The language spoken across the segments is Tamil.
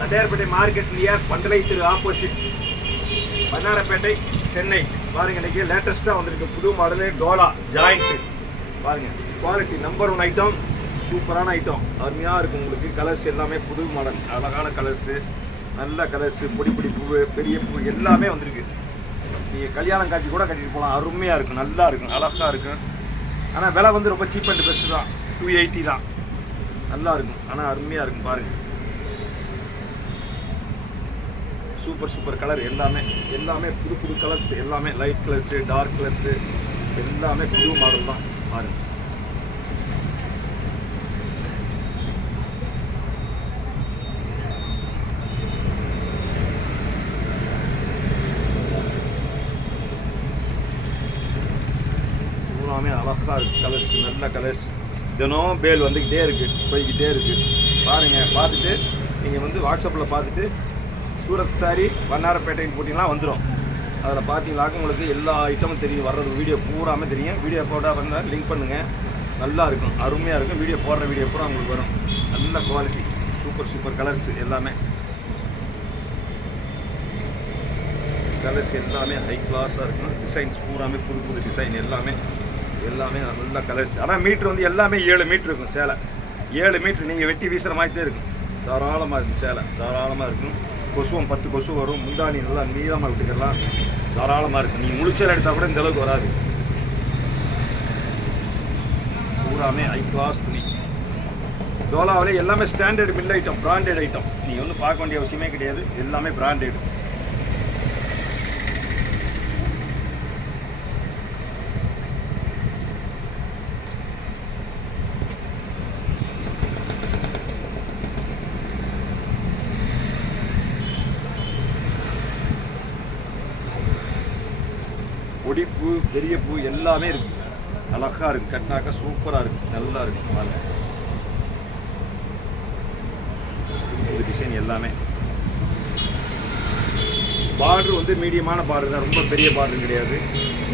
தண்டையார்பேட்டை மார்க்கெட் நியர் பண்டலை திரு ஆப்போசிட் வண்ணாரப்பேட்டை சென்னை. பாருங்க, இன்னைக்கு லேட்டஸ்டா வந்திருக்கு புது மாடலு டோலா ஜாயிண்ட். பாருங்க, குவாலிட்டி நம்பர் 1 ஐட்டம், சூப்பரான ஐட்டம், அருமையா இருக்கும். உங்களுக்கு கலர்ஸ் எல்லாமே புது மாடல், அழகான கலர்ஸ், நல்ல கலர்ஸ், பொடி பொடி பூ, பெரிய பூ எல்லாமே வந்திருக்கு. நீங்கள் கல்யாணம் காட்சி கூட கட்டிட்டு போகலாம், அருமையாக இருக்கும், நல்லா இருக்கும், அழகாக இருக்கும். ஆனால் விலை வந்து ரொம்ப சீப் அண்ட் பெஸ்ட்டு தான், 280 தான். நல்லா இருக்கும், ஆனால் அருமையாக இருக்கும். பாருங்கள், சூப்பர் சூப்பர் கலர் எல்லாமே, எல்லாமே புது புது கலர்ஸ், எல்லாமே லைட் கலர்ஸு, டார்க் கலர்ஸு, எல்லாமே புது மாடல் தான். பாருங்கள், எல்லாமே அழகாக இருக்குது. கலர்ஸ் நல்ல கலர்ஸ், தினம் பேல் வந்துக்கிட்டே இருக்குது, போய்கிட்டே இருக்குது. பாருங்கள், பார்த்துட்டு நீங்கள் வந்து வாட்ஸ்அப்பில் பார்த்துட்டு சூரத் சாரி வண்ணாரப்பேட்டைன்னு போட்டிங்கன்னா வந்துடும். அதில் பார்த்தீங்களாக்க உங்களுக்கு எல்லா ஐட்டமும் தெரியும், வர்றது வீடியோ பூராமே தெரியும். வீடியோ போட்டால் வந்தால் லிங்க் பண்ணுங்கள், நல்லா இருக்கும், அருமையாக இருக்கும். வீடியோ போடுற வீடியோ பூரா உங்களுக்கு வரும். நல்ல குவாலிட்டி, சூப்பர் சூப்பர் கலர்ஸ் எல்லாமே, கலர்ஸ் எல்லாமே ஹை கிளாஸாக இருக்கும். டிசைன்ஸ் பூராமே புது புது டிசைன் எல்லாமே, எல்லாமே நல்ல கலர்ஸ். ஆனால் மீட்ரு வந்து எல்லாமே 7 மீட்ரு இருக்கும். சேலை 7 மீட்ரு நீங்கள் வெட்டி வீசுகிற மாதிரி தான் இருக்கும். தாராளமாக இருக்கும், சேலை தாராளமாக இருக்கும். கொசுவம் 10 கொசு வரும். முந்தாணி நல்லா நீளமாக விட்டுக்கலாம், தாராளமாக இருக்கும். நீங்கள் முழிச்சல் எடுத்தால் கூட இந்த அளவுக்கு வராது. பூராமே ஹை கிளாஸ் துணி. டோலாவிலே எல்லாமே standard mill item, branded item. நீங்கள் வந்து பார்க்க வேண்டிய அவசியமே கிடையாது, எல்லாமே பிராண்டட். பொடி பூ, பெரிய பூ எல்லாமே இருக்கு, அழகா இருக்கு. கட்டினாக்கா சூப்பரா இருக்கு, நல்லா இருக்கு. பாருங்க, இந்த டிசைன் எல்லாமே. பார்டர் வந்து மீடியமான பார்டர் தான், ரொம்ப பெரிய பார்டர் கிடையாது,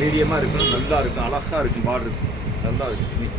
மீடியமா இருக்கும், நல்லா இருக்கும், அழகா இருக்கும். பார்டர் நல்லா இருக்கு.